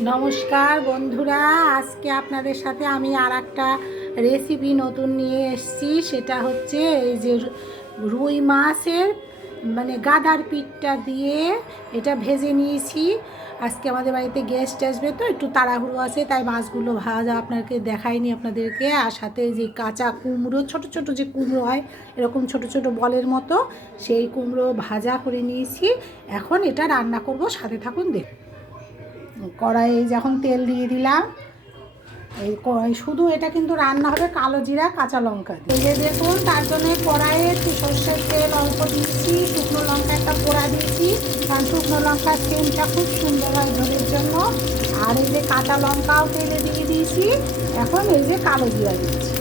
নমস্কার বন্ধুরা, আজকে আপনাদের সাথে আমি আর একটা রেসিপি নতুন নিয়ে এসেছি। সেটা হচ্ছে এই যে রুই মাছের গাদার পিঠটা দিয়ে এটা ভেজে নিয়েছি। আজকে আমাদের বাড়িতে গেস্ট আসবে, তো একটু তাড়াহুড়ো আছে, তাই মাছগুলো ভাজা আপনাকে দেখাইনি আপনাদেরকে। আর সাথে যে কাঁচা কুমড়ো, ছোট ছোট যে কুমড়ো হয় এরকম ছোট ছোট বলের মতো, সেই কুমড়ো ভাজা করে নিয়েছি। এখন এটা রান্না করব, সাথে থাকুন। কড়াইয়ে যখন তেল দিয়ে দিলাম, শুধু এটা কিন্তু রান্না হবে কালো জিরা কাঁচা লঙ্কা দিয়ে। দেখুন, তার জন্য কড়াইয়ে একটু সর্ষের তেল অল্প দিয়েছি, শুকনো লঙ্কা একটা পোড়া দিয়েছি, কারণ শুকনো লঙ্কার সেন্টটা খুব সুন্দর হয় ঝোলের জন্য। আর এই যে কাঁচা লঙ্কাও তেলে দিয়ে দিয়েছি। এখন এই যে কালো জিরা দিচ্ছি,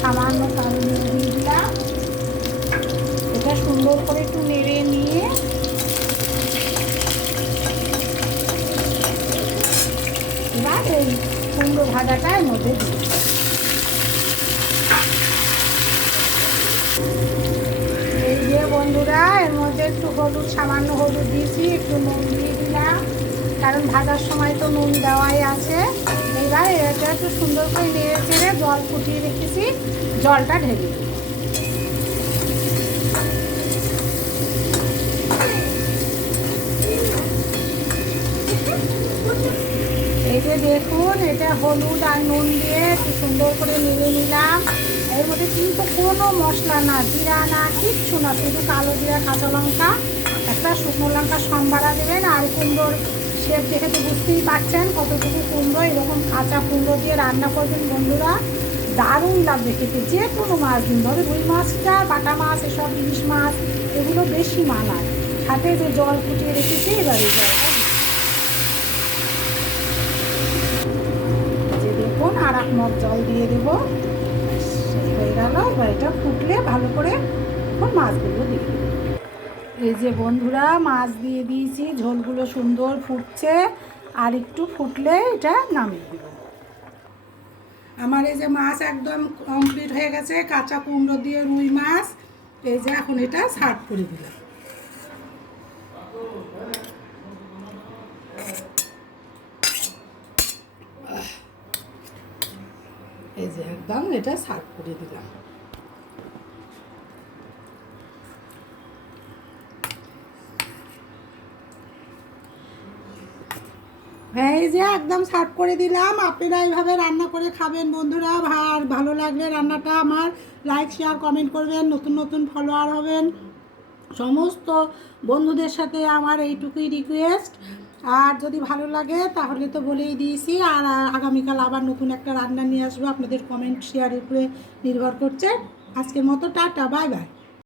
সামান্য কালো জিরা দিয়ে দিলাম। এটা সুন্দর করে একটু নেড়ে নিয়ে এবার এই কুমড়ো ভাজাটা এর মধ্যে দিই। এই যে বন্ধুরা, এর মধ্যে একটু হলুদ, সামান্য হলুদ দিয়েছি, একটু নুন দিয়ে দিলাম, কারণ ভাজার সময় তো নুন দেওয়াই আছে। এবার এটা একটু সুন্দর করে নেড়ে চেড়ে জল ফুটিয়ে রেখেছি, জলটা ঢেলে দিই। এই যে দেখুন, এটা হলুদ আর নুন দিয়ে একটু সুন্দর করে নেড়ে নিলাম। এর মধ্যে কিন্তু কোনো মশলা না, জিরা না, কিচ্ছু না, শুধু কালো জিরা কাঁচা লঙ্কা, একটা শুকনো লঙ্কা সম্বারা দেবেন। আর কুমড়োর শেপ দেখে তো বুঝতেই পারছেন কতটুকু কুমড়ো। এরকম কাঁচা কুমড়ো দিয়ে রান্না করবেন বন্ধুরা, দারুণ লাগবে খেতে। যে কোনো মাছ দিন, ধরে রুই মাছটা, বাটা মাছ, এসব ইলিশ মাছ এগুলো বেশি মানায়। সাথে যে জল ফুটিয়ে রেখেছি, এবার এই জলটা দেখুন আর এক মগ জল দিয়ে দেবো, হয়ে গেল। এবার এটা ফুটলে ভালো করে এখন মাছগুলো দিয়ে দেবো। এই যে বন্ধুরা, মাছ দিয়ে দিয়েছি, ঝোলগুলো সুন্দর ফুটছে, আর একটু ফুটলে এটা নামিয়ে দেবো। আমার এই যে মাছ একদম কমপ্লিট হয়ে গেছে, কাঁচা কুমড়ো দিয়ে রুই মাছ। এই যে এখন এটা সার্ভ করে দিলাম। এই যে একদম এটা সার্ভ করে দিলাম। হ্যাঁ, এই যে একদম সার্ভ করে দিলাম। আপনারা এইভাবে রান্না করে খাবেন বন্ধুরা। আর ভালো লাগলে রান্নাটা আমার লাইক, শেয়ার, কমেন্ট করবেন, নতুন নতুন ফলোয়ার হবেন। সমস্ত বন্ধুদের সাথে আমার এইটুকুই রিকোয়েস্ট। আর যদি ভালো লাগে তাহলে তো বলেই দিয়েছি। আর আগামীকাল আবার নতুন একটা রান্না নিয়ে আসবো, আপনাদের কমেন্ট শেয়ারের উপরে নির্ভর করছে। আজকের মতো টাটা, বাই বাই।